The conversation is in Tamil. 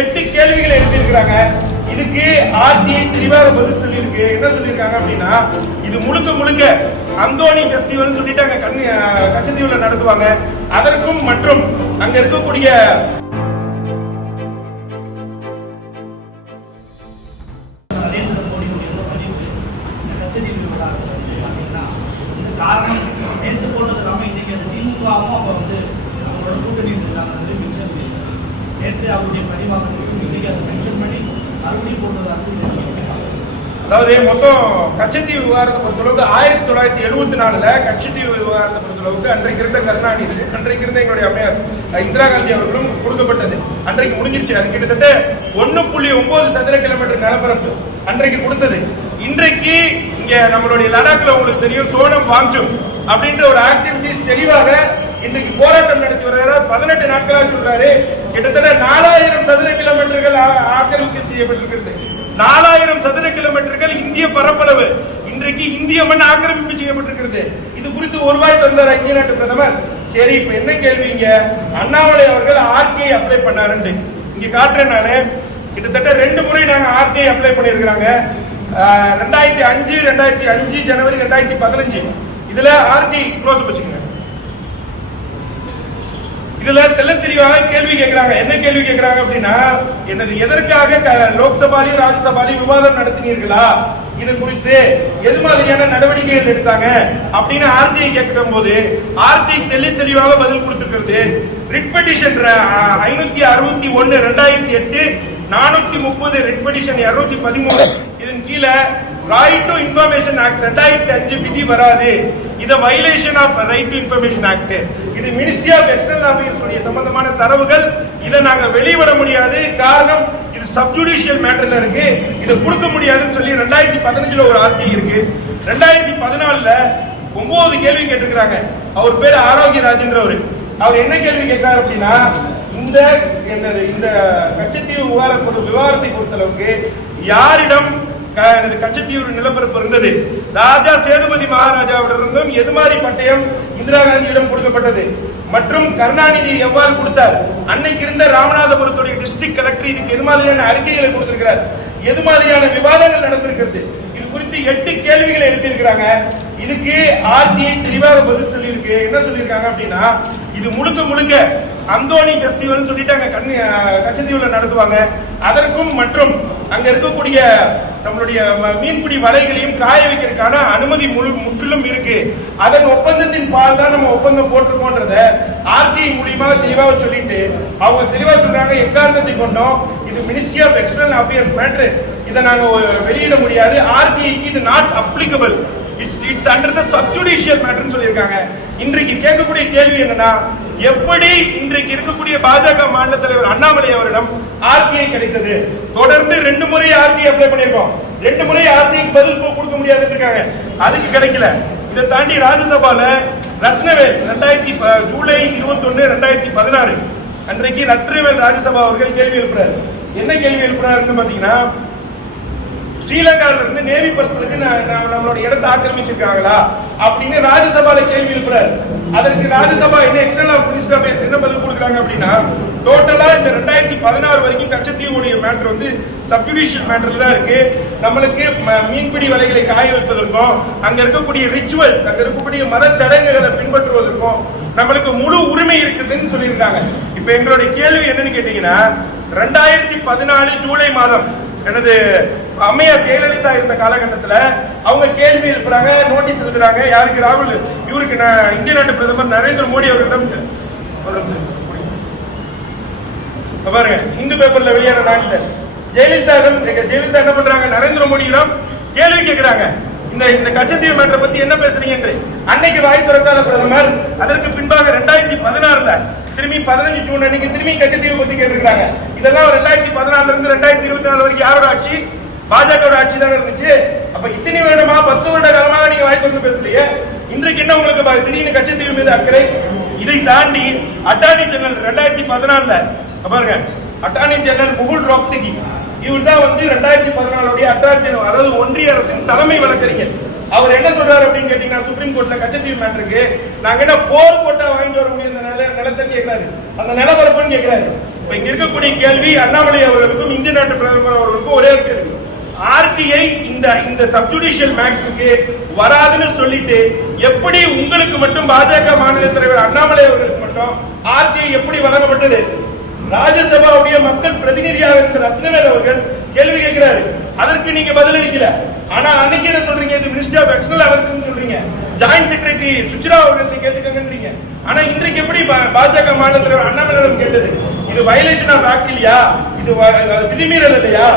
எட்டு கேள்விகளை எழுப்பியிருக்கிறாங்க. இதுக்கு ஆர்டிஐ தெளிவாக பதில் சொல்லியிருக்கு. என்ன சொல்லியிருக்காங்க அப்படின்னா இது முழுக்க முழுக்க அந்தோணி ஃபெஸ்டிவல் சொல்லிட்டு அங்க கண்ணி கச்சத்தீவுல நடத்துவாங்க. அதற்கும் மற்றும் அங்க இருக்கக்கூடிய நேற்று அவருடைய பதிவாளர்களுக்கும் இன்னைக்கு அதை மென்ஷன் பண்ணி மறுபடியும் போட்டதாக அதாவது மொத்தம் கச்சத்தீவு விவகாரத்தை பொறுத்தளவுக்கு ஆயிரத்தி தொள்ளாயிரத்தி எழுபத்தி நாலுல கச்சத்தீவு விவகாரத்தை பொறுத்தளவுக்கு அன்றைக்கு இருந்த கருணாநிதி அன்றைக்கு இருந்த எங்களுடைய அம்மையார் இந்திரா காந்தி அவர்களும் கொடுக்கப்பட்டது. அன்றைக்கு முடிஞ்சிருச்சு. அது கிட்டத்தட்ட ஒன்னு புள்ளி ஒன்பது சதுர கிலோமீட்டர் நிலப்பரப்பு அன்றைக்கு கொடுத்தது. இன்றைக்கு இங்க நம்மளுடைய லடாக்ல உங்களுக்கு தெரியும் சோனம் வாங்சும் அப்படின்ற ஒரு ஆக்டிவிட்டிஸ் தெளிவாக இன்றைக்கு போராட்டம் நடத்தி வருகிறார் பதினெட்டு நாட்களாக சொல்றாரு. கிட்டத்தட்ட நாலாயிரம் சதுர கிலோமீட்டர்கள் ஆ- ஆக்கிரமிப்பு செய்யப்பட்டிருக்கிறது. நாலாயிரம் சதுர கிலோமீட்டர்கள் இந்திய பரப்பளவு. இன்றைக்கு இந்திய மண் ஆக்கிரமிப்பு செய்யப்பட்டிருக்கிறது. இது குறித்து ஒரு தந்தார் இந்திய நாட்டு பிரதமர்? சரி இப்ப என்ன கேள்விங்க அண்ணாமலை அவர்கள் ஆர்கே அப்ளை பண்ணாருண்டு இங்க காட்டுறேன் நானு. கிட்டத்தட்ட ரெண்டு முறை நாங்க ஆர்கே அப்ளை பண்ணியிருக்கிறாங்க. ரெண்டாயிரத்தி அஞ்சு ரெண்டாயிரத்தி அஞ்சு ஜனவரி ரெண்டாயிரத்தி பதினஞ்சு. இதுல ஆர்டி க்ளோஸ் வச்சுக்கோங்க. இதுல தெல்ல தெளிவாக கேள்வி கேட்கிறாங்க என்ன கேள்வி கேட்கிறாங்க அப்படின்னா என்னது எதற்காக க- லோக்சபாலையும் ராஜ்யசபாலையும் விவாதம் நடத்தினீர்களா? இது குறித்து எது மாதிரியான நடவடிக்கைகள் எடுத்தாங்க? அப்படின்னு ஆர்டிஐ கேட்கும் போது ஆர்டிஐ தெளி தெளிவாக பதில் கொடுத்திருக்கிறது. ரிட் பெட்டிஷன் ஐநூத்தி அறுபத்தி ஒன்னு ரெண்டாயிரத்தி எட்டு நானூத்தி முப்பது ரிட் பெட்டிஷன் இருநூத்தி பதிமூணு. இதன் கீழே ரைட் டு இன்ஃபர்மேஷன் ஆக்ட் ரெண்டாயிரத்தி அஞ்சு விதி வராது. இது violation of right to information act இது மினிஸ்ட்ரி ஆஃப் எக்ஸ்டர்னல் அஃபேர்ஸ் உடைய சம்பந்தமான தரவுகள். இதை நாங்க வெளியிட முடியாது. காரணம் இது சப்ஜுடிஷியல் மேட்டர்ல இருக்கு. இதை கொடுக்க முடியாதுன்னு சொல்லி ரெண்டாயிரத்தி பதினஞ்சுல ஒரு ஆர்டி இருக்கு. ரெண்டாயிரத்தி பதினாலுல ஒன்பது கேள்வி கேட்டிருக்கிறாங்க. அவர் பேர் ஆரோக்கியராஜன்றவர் அவர் என்ன கேள்வி கேட்டார் அப்படின்னா இந்த என்னது இந்த கச்சத்தீவு விவகாரம் விவகாரத்தை பொறுத்தளவுக்கு யாரிடம் எனது கச்சத்தீவு நிலப்பரப்பு இருந்தது. ராஜா சேதுபதி மகாராஜாவிடமிருந்தும் மாதிரி பட்டயம் இந்திரா காந்தியிடம் கொடுக்கப்பட்டது. மற்றும் கருணாநிதி எவ்வாறு கொடுத்தார்? அன்னைக்கு இருந்த ராமநாதபுரத்துடைய டிஸ்ட்ரிக்ட் கலெக்டர் இதுக்கு எது மாதிரியான அறிக்கைகளை கொடுத்திருக்கிறார்? எது மாதிரியான விவாதங்கள் நடந்திருக்கிறது? இது குறித்து எட்டு கேள்விகளை எழுப்பியிருக்கிறாங்க. இதுக்கு ஆர்டிஐ தெளிவாக பதில் சொல்லியிருக்கு. என்ன சொல்லியிருக்காங்க அப்படின்னா இது முழுக்க முழுக்க அந்தோணி ஃபெஸ்டிவல் சொல்லிட்டு அங்க கண்ணி கச்சத்தீவுல நடத்துவாங்க. அதற்கும் மற்றும் அங்க இருக்கக்கூடிய நம்மளுடைய மீன்பிடி வலைகளையும் காய வைக்கிறதுக்கான அனுமதி முழு முற்றிலும் இருக்கு. அதன் ஒப்பந்தத்தின் பால் தான் நம்ம ஒப்பந்தம் போட்டிருக்கோன்றத ஆர்டிஐ மூலியமாக தெளிவாக சொல்லிட்டு அவங்க தெளிவாக சொல்றாங்க. எக்காரணத்தை கொண்டோம் இது ministry of external affairs matter இதை நாங்க வெளியிட முடியாது. ஆர்டிஐக்கு இது not applicable it's it's under the subjudicial மேட்டர்னு சொல்லியிருக்காங்க. இன்றைக்கு கேட்கக்கூடிய கேள்வி என்னன்னா எப்படி இன்றைக்கு இருக்கக்கூடிய பாஜக மாநில தலைவர் அண்ணாமலை அவரிடம் ஆர்டிஐ கிடைத்தது? தொடர்ந்து ரெண்டு முறை ஆர்டிஐ அப்ளை பண்ணியிருக்கோம். ரெண்டு முறை ஆர்டிஐக்கு பதில் கொடுக்க முடியாதுன்னு இருக்காங்க. அதுக்கு கிடைக்கல. இதை தாண்டி ராஜ்யசபால ரத்னவேல் ரெண்டாயிரத்தி ப- ஜூலை இருபத்தி ஒன்னு ரெண்டாயிரத்தி பதினாறு அன்றைக்கு ரத்னவேல் ராஜ்யசபா அவர்கள் கேள்வி எழுப்புறாரு. என்ன கேள்வி எழுப்புறாருன்னு பாத்தீங்கன்னா ஸ்ரீலங்கால இருந்து நேவி பர்சனுக்கு நம்மளோட இடத்தை ஆக்கிரமிச்சிருக்காங்களா? அப்படின்னு ராஜ்யசபால கேள்வி எழுப்புறாரு. அதற்கு ராஜ்யசபா என்ன எக்ஸ்டர்னல் மினிஸ்டர் அஃபேர்ஸ் என்ன பதில் கொடுக்குறாங்க அப்படின்னா டோட்டலா இந்த ரெண்டாயிரத்தி பதினாறு வரைக்கும் கச்சத்தீவுடைய மேட்டர் வந்து சப்ஜுடிஷியல் மேட்டர்ல தான் இருக்கு. நம்மளுக்கு ம- மீன்பிடி வலைகளை காய வைப்பதற்கும் அங்க இருக்கக்கூடிய ரிச்சுவல்ஸ் அங்க இருக்கக்கூடிய மத சடங்குகளை பின்பற்றுவதற்கும் நம்மளுக்கு முழு உரிமை இருக்குதுன்னு சொல்லியிருக்காங்க. இப்ப எங்களுடைய கேள்வி என்னன்னு கேட்டீங்கன்னா ரெண்டாயிரத்தி பதினாலு ஜூலை மாதம் எனது அம்மையார் ஜெயலலிதா இருந்த காலகட்டத்துல அவங்க கேள்வி எழுப்புறாங்க நோட்டீஸ் எழுதுறாங்க. யாருக்கு? ராகுல். இவருக்கு நான் இந்திய நாட்டு பிரதமர் நரேந்திர மோடி அவர்களிடம் ஒரு பாருங்க இந்து பேப்பர்ல வெளியான நாளிதழ் ஜெயலலிதா ஜெயலலிதா என்ன பண்றாங்க? நரேந்திர மோடியிடம் கேள்வி கேட்கிறாங்க இந்த இந்த கச்சத்தீவு மேட்டரை பத்தி என்ன பேசுறீங்க என்று. அன்னைக்கு வாய் திறக்காத பிரதமர் அதற்கு பின்பாக ரெண்டாயிரத்தி பதினாறுல திரும்பி பதினஞ்சு ஜூன் அன்னைக்கு திரும்பி கச்சத்தீவு பத்தி கேட்டிருக்காங்க இதெல்லாம் ரெண்டாயிரத்தி பதினாலுல இருந்து ரெண்டாயிரத்தி இருபத்தி நாலு வரைக்கும் யாரோட ஆட்சி? பாஜக ஆட்சி தான் இருந்துச்சு? அப்ப இத்தனை வருடமா பத்து வருட காலமாக நீங்க வாய் திறந்து பேசலையே? இன்றைக்கு என்ன உங்களுக்கு பா- திடீர்னு கச்சத்தீவு மீது அக்கறை? இதை தாண்டி அட்டானி ஜெனரல் ரெண்டாயிரத்தி பதினாலுல பாருங்க அட்டானி ஜெனரல் முகுல் ரோக்திகி இவர் தான் வந்து ரெண்டாயிரத்தி பதினாலுடைய அட்டானி ஜெனரல் அதாவது ஒன்றிய அரசின் தலைமை வழக்கறிஞர். அவர் என்ன சொல்றாரு அப்படின்னு கேட்டீங்கன்னா சுப்ரீம் கோர்ட்ல கச்சத்தீவு மேட்ருக்கு நாங்க என்ன போர் போட்டா வாங்கிட்டு வர முடியும் நில நிலத்தை கேட்கிறாரு. அந்த நிலப்பரப்புன்னு கேட்கிறாரு. இப்ப இங்க இருக்கக்கூடிய கேள்வி அண்ணாமலை அவர்களுக்கும் இந்திய நாட்டு பிரதமர் அவர்களுக்கும் ஒரே ஒரு கேள்வி ஆர்டிஐ இந்த இந்த சப்ஜுடிஷியல் மேக்ஸுக்கு வராதுன்னு சொல்லிட்டு எப்படி உங்களுக்கு மட்டும் பாஜக மாநில தலைவர் அண்ணாமலை அவர்களுக்கு மட்டும் ஆர்டிஐ எப்படி வழங்கப்பட்டது? ராஜ்யசபாவுடைய மக்கள் பிரதிநிதியாக இருந்த ரத்னவேல் அவர்கள் கேள்வி கேட்கிறாரு. அதற்கு நீங்க பதிலளிக்கல ஆனா அன்னைக்கு என்ன சொல்றீங்க? இது மினிஸ்டர் ஆஃப் எக்ஸ்டர்னல் அஃபேர்ஸ் சொல்றீங்க. ஜாயிண்ட் செக்ரட்டரி சுச்சிரா அவர்கள் கேட்டுக்கங்கன்றீங்க. ஆனா இன்றைக்கு எப்படி பாஜக மாநில தலைவர் அண்ணாமலை அவர்கள் கேட்டது? இது வயலேஷன் ஆஃப் ஆக்ட் இல்லையா? இது விதிமீறல் இல்லையா?